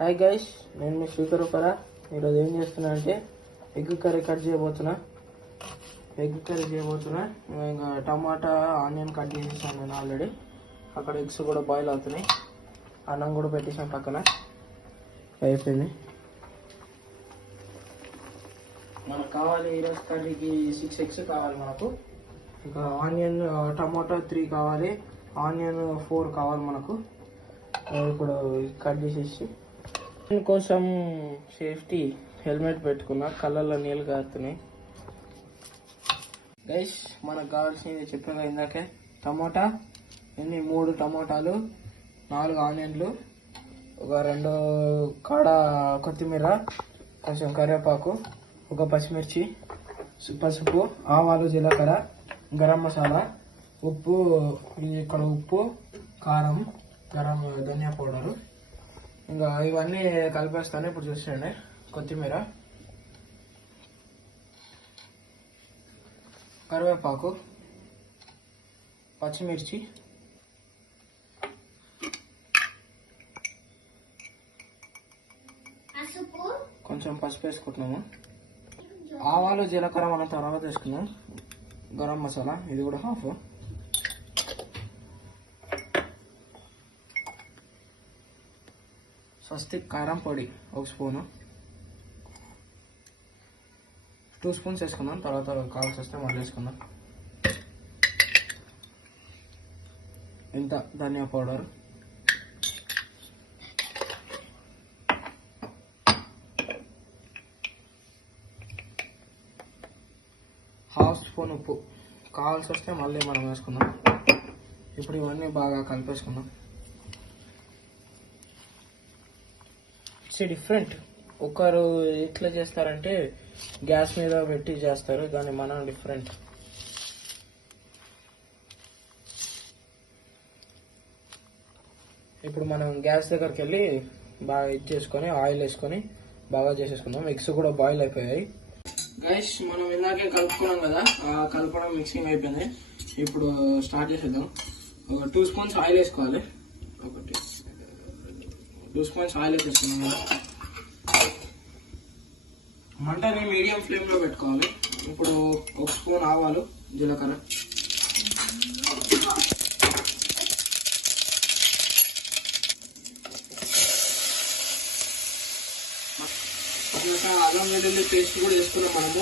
Hi guys, నేను మీ శ్రీకర్ ఒకరా. ఈరోజు ఏం చేస్తున్నా అంటే ఎగ్ కర్రీ చేయబోతున్నా. ఇంకా టమాటా ఆనియన్ కట్ చేసేసాను నేను ఆల్రెడీ. అక్కడ ఎగ్స్ కూడా బాయిల్ అవుతున్నాయి. అన్నం కూడా పెట్టేసాను పక్కన, అయిపోయింది. మనకు కావాలి ఈరోజు కర్రీకి 6 ఎగ్స్ కావాలి మనకు. ఇంకా ఆనియన్ టమాటా 3 కావాలి, ఆనియన్ 4 కావాలి మనకు. ఇప్పుడు కట్ చేసేసి కోసం సేఫ్టీ హెల్మెట్ పెట్టుకున్నా, కళ్ళల్లో నీళ్ళు కారుతున్నాయి. గైస్, మనకు కావాల్సింది చెప్పాను ఇందాకే, టమోటా 3 టమోటాలు, 4 ఆనియన్లు, ఒక 2 కాడ కొత్తిమీర, కొంచెం కరివేపాకు, ఒక పచ్చిమిర్చి, పసుపు, ఆవాలు, జీలకర్ర, గరం మసాలా, ఉప్పు, ఇక్కడ ఉప్పు, కారం, ధనియా పౌడరు. ఇంకా ఇవన్నీ కలిపేస్తాను. ఇప్పుడు చూసేయండి, కొత్తిమీర, కరివేపాకు, పచ్చిమిర్చి, కొంచెం పసుపు వేసుకుంటున్నాము, ఆవాలు, జీలకర్ర మనం తర్వాత వేసుకున్నాం, గరం మసాలా ఇది కూడా హాఫ్, స్వస్తిక్ కారం పొడి 1 స్పూను, 2 స్పూన్స్ వేసుకున్నాం. తర్వాత కావాల్సి వస్తే మళ్ళీ వేసుకుందాం. ఇంత ధనియా పౌడర్, హాఫ్ స్పూన్ ఉప్పు, కావాల్సి వస్తే మళ్ళీ మనం వేసుకుందాం. ఇప్పుడు ఇవన్నీ బాగా కలిపేసుకుందాం. డిఫరెంట్. ఒకరు ఎట్లా చేస్తారంటే గ్యాస్ మీద పెట్టి చేస్తారు, కానీ మనం డిఫరెంట్. ఇప్పుడు మనం గ్యాస్ దగ్గరికి వెళ్ళి బాగా ఇది చేసుకొని ఆయిల్ వేసుకొని బాగా చేసేసుకుందాం. ఎగ్స్ కూడా బాయిల్ అయిపోయాయి. గైస్, మనం ఇందాకే కలుపుకున్నాం కదా, ఆ కలపడం మిక్సింగ్ అయిపోయింది. ఇప్పుడు స్టార్ట్ చేసేద్దాం. ఒక 2 స్పూన్స్ ఆయిల్ వేసుకోవాలి. 2 స్పూన్స్ ఆయిల్ వేసేసుకున్నాం కదా. మంటని మీడియం ఫ్లేమ్లో పెట్టుకోవాలి. ఇప్పుడు 1 స్పూన్ ఆవాలు, జీలకర్ర, అల్లం వెల్లుల్లి పేస్ట్ కూడా వేసుకున్నాం మనము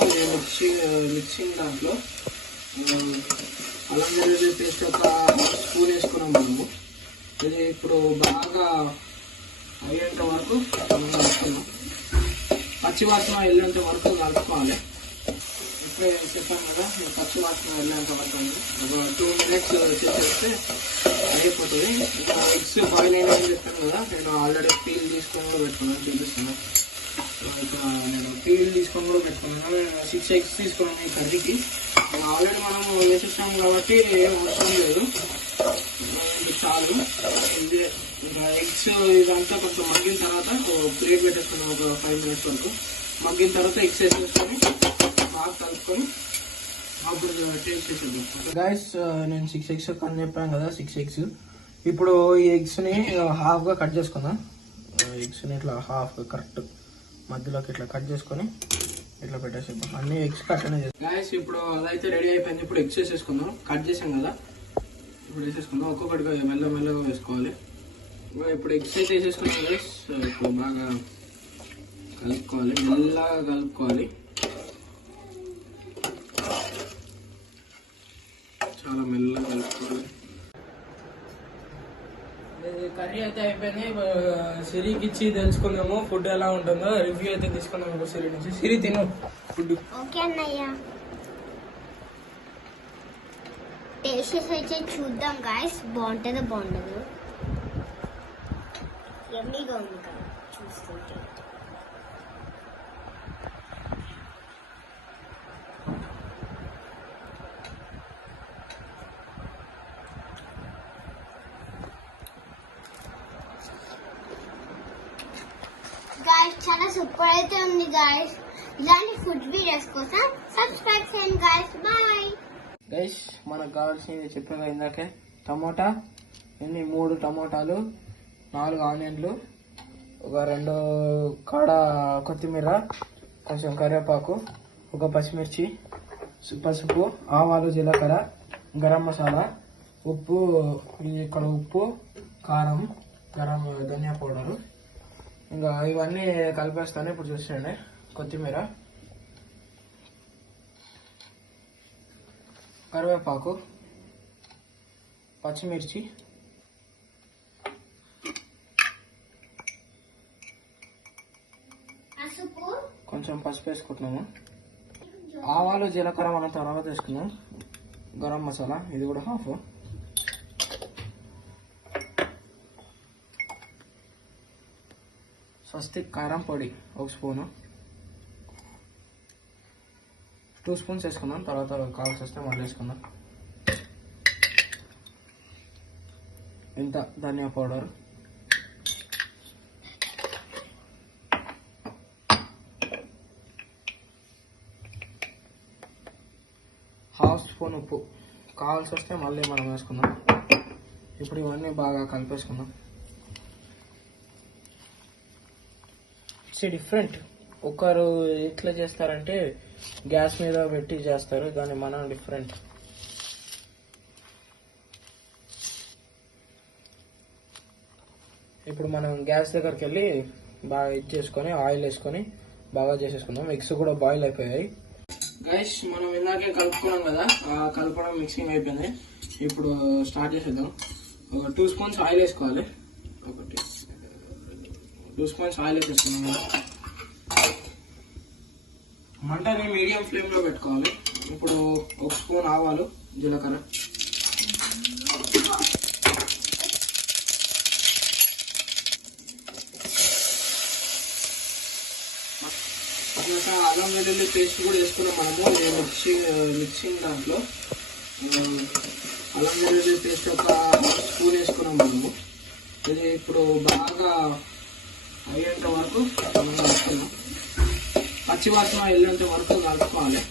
మిక్సింగ్ దాంట్లో. అల్లం వెల్లుల్లి పేస్ట్ ఒక స్పూన్ వేసుకున్నాం మనము. ఇది ఇప్పుడు బాగా అయ్యేంత వరకు కలుపుకున్నాం. పచ్చి వాసన వెళ్ళేంత వరకు కలుపుకోవాలి. ఇప్పుడే చెప్పాను కదా, పచ్చి వాసన వెళ్ళేంత వరకు ఒక 2 మినిట్స్ చేసేస్తే అయిపోతుంది. ఇంకా ఎగ్స్ బాయిల్ అయినా చెప్పాను కదా, నేను ఆల్రెడీ పీల్ తీసుకొని కూడా పెట్టుకున్నాను, చూపిస్తున్నాను. ఇక్కడ నేను పీల్ తీసుకొని కూడా పెట్టుకున్నాను. 6 ఎగ్స్ తీసుకున్నాను ఈ కర్రీకి. ఆల్రెడీ మనం వేసేసాం కాబట్టి ఏం అవసరం లేదు, చాలు. ఇది ఇంకా ఎగ్స్ ఇదంతా కొంచెం మగ్గిన తర్వాత ప్లేట్ పెట్టేసుకున్నాం. ఒక 5 మినిట్స్ వరకు మగ్గిన తర్వాత ఎగ్స్ వేసేసుకొని బాగా కలుపుకొని అప్పుడు టేస్ట్ చేసేద్దాం. గైస్, నేను 6 ఎగ్స్ అని చెప్పాను కదా, 6 ఎగ్స్. ఇప్పుడు ఈ ఎగ్స్ని హాఫ్గా కట్ చేసుకుందాం. ఎగ్స్ని ఇట్లా హాఫ్ కరెక్ట్ మధ్యలోకి ఇట్లా కట్ చేసుకొని ఇట్లా పెట్టేసేద్దాం. అన్ని ఎగ్స్ కట్ అనేది గైస్. ఇప్పుడు అదైతే రెడీ అయిపోయింది. ఇప్పుడు ఎగ్స్ వేసేసుకుందాం. కట్ చేసాం కదా, ఇప్పుడు వేసేసుకుందాం. ఒక్కొక్కటిగా మెల్లగా వేసుకోవాలి. ఇప్పుడు ఎగ్స్ అయితే వేసేసుకున్నాం గైస్. ఇప్పుడు బాగా కలుపుకోవాలి, మెల్లగా కలుపుకోవాలి, చాలా మెల్లగా కలుపుకోవాలి. కర్రీ అయితే అయిపోయింది. సిరికి ఇచ్చి తెలుసుకున్నాము ఫుడ్ ఎలా ఉంటుందో. రివ్యూ అయితే తీసుకున్నాము సిరి నుంచి. సిరి తిను ఫుడ్. ఓకే అన్నయ్య, టేస్ట్ అయితే చూద్దాం గాయస్, బాగుంటుందో బాగుండదు. యమ్మీగా ఉంది కదా చూస్తుంటే. గాయస్, చాలా సూపర్ అయితే ఉంది గాయస్. ఇలాంటి ఫుడ్ వీడియోస్ కోసం సబ్స్క్రైబ్ చేయండి గాయస్. Bye guys. మనకు కావాల్సింది చెప్పాను ఇందాకే, టమోటా 3 టమోటాలు, 4 ఆనియన్లు, ఒక 2 కాడ కొత్తిమీర, కొంచెం కరివేపాకు, ఒక పచ్చిమిర్చి, పసుపు, ఆవాలు, జీలకర్ర, గరం మసాలా, ఉప్పు, ఇక్కడ ఉప్పు, కారం, ధనియా పౌడరు. ఇంకా ఇవన్నీ కలిపేస్తాను. ఇప్పుడు చూసేయండి. కొత్తిమీర, కరివేపాకు, పచ్చిమిర్చి, కొంచెం పసుపు వేసుకుంటున్నాము. ఆవాలు, జీలకర్ర మనం తర్వాత వేసుకున్నాం. గరం మసాలా ఇది కూడా హాఫ్. స్వస్తిక్ కారం పొడి 1 స్పూను, 2 స్పూన్స్ వేసుకుందాం. తర్వాత కావాల్సి వస్తే మళ్ళీ వేసుకుందాం. ఇంత ధనియా పౌడర్, ½ స్పూన్ ఉప్పు, కావాల్సి వస్తే మళ్ళీ మనం వేసుకుందాం. ఇప్పుడు ఇవన్నీ బాగా కలిపేసుకుందాం. It's different. ఒకరు ఎట్లా చేస్తారంటే గ్యాస్ మీద పెట్టి చేస్తారు, కానీ మనం డిఫరెంట్. ఇప్పుడు మనం గ్యాస్ దగ్గరికి వెళ్ళి బాగా ఇది చేసుకొని ఆయిల్ వేసుకొని బాగా చేసేసుకుందాం. ఎగ్స్ కూడా బాయిల్ అయిపోయాయి. గైస్ మనం ఇందాకే కలుపుకున్నాం కదా, కలపడం మిక్సింగ్ అయిపోయింది. ఇప్పుడు స్టార్ట్ చేసేద్దాం. ఒక 2 స్పూన్స్ ఆయిల్ వేసుకోవాలి. 2 స్పూన్స్ ఆయిల్ వేసేసుకున్నాం కదా. మంటని మీడియం ఫ్లేమ్లో పెట్టుకోవాలి. ఇప్పుడు 1 స్పూన్ ఆవాలు, జీలకర్ర, అల్లం వెల్లుల్లి పేస్ట్ కూడా వేసుకున్నాం మనము. మిక్సింగ్ దాంట్లో అల్లం వెల్లుల్లి పేస్ట్ ఒక స్పూన్ వేసుకున్నాం మనము. ఇది ఇప్పుడు బాగా అయ్యేంత వరకు మనం కలుపుకున్నాం. పచ్చి వాసన వెళ్ళేంత వరకు కలుపుకోవాలి.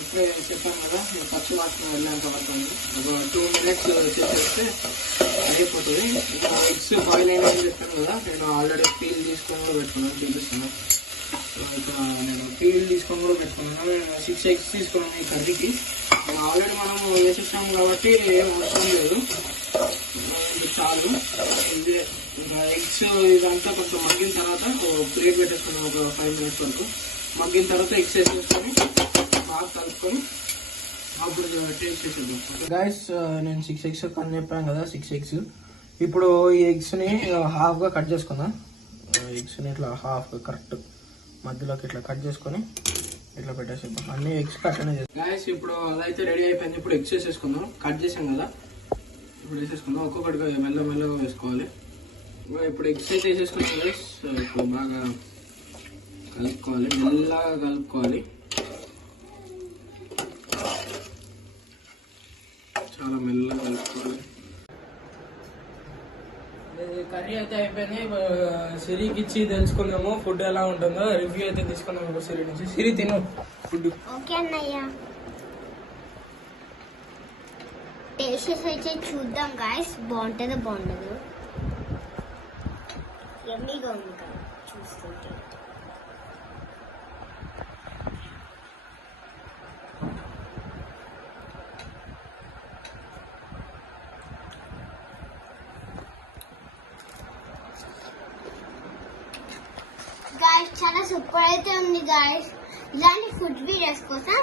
ఇప్పుడే చెప్పాను కదా, పచ్చి వాసన వెళ్ళేంత వరకు ఒక 2 మినిట్స్ చేసేస్తే అయిపోతుంది. ఇంకా ఎగ్స్ బాయిల్ అయినా ఏం చెప్పాను కదా, నేను ఆల్రెడీ పీల్ తీసుకొని కూడా పెట్టుకున్నాను, చూపిస్తున్నాను. ఇక్కడ నేను పీల్ తీసుకొని కూడా పెట్టుకున్నాను. 6 ఎగ్స్ తీసుకున్నాను ఈ కర్రీకి. ఆల్రెడీ మనం వేసేసాము కాబట్టి ఏం అవసరం లేదు, ఇది చాలు. ఇది ఇంకా ఎగ్స్ ఇదంతా కొంచెం మగ్గిన తర్వాత ప్లేట్ పెట్టేసుకున్నాం. ఒక 5 మినిట్స్ వరకు మగ్గిన తర్వాత ఎగ్స్ వేసేసుకొని బాగా కలుపుకొని అప్పుడు టేస్ట్ చేసేద్దాం. గైస్ నేను 6 ఎగ్స్ అని చెప్పాను కదా, 6 ఎగ్స్. ఇప్పుడు ఈ ఎగ్స్ని హాఫ్గా కట్ చేసుకుందాం. ఎగ్స్ని ఇట్లా హాఫ్గా కరెక్ట్ మధ్యలోకి ఇట్లా కట్ చేసుకొని ఇట్లా పెట్టేసేద్దాం. అన్ని ఎగ్స్ కట్ అనేది గైస్. ఇప్పుడు అదైతే రెడీ అయిపోయింది. ఇప్పుడు ఎగ్స్ వేసేసుకుందాం. కట్ చేసాం కదా, ఇప్పుడు వేసేసుకుందాం. ఒక్కొక్కటిగా మెల్లగా వేసుకోవాలి. ఇప్పుడు ఎగ్స్ అయితే వేసేసుకున్నాం గైస్. ఇప్పుడు బాగా కలుపుకోవాలి, మెల్లగా కలుపుకోవాలి. చాలా మెల్లగా కలుపుకోవాలి. కర్రీ అయితే అయిపోయింది. సిరికి ఇచ్చి తెలుసుకుందాము ఫుడ్ ఎలా ఉంటుందో. రివ్యూ అయితే తీసుకున్నాము సిరి నుంచి. సిరి తిను ఫుడ్. ఓకే అన్నయ్య, టేస్ట్ అయితే చూద్దాం గాయస్. బాగుంటుందో బాగుండదు. యమ్మీగా ఉంది కదా చూస్తుంటే. గాయస్ చాలా సూపర్ అయితే ఉంది గాయస్. ఇలాంటి ఫుడ్ వీడియోస్ కోసం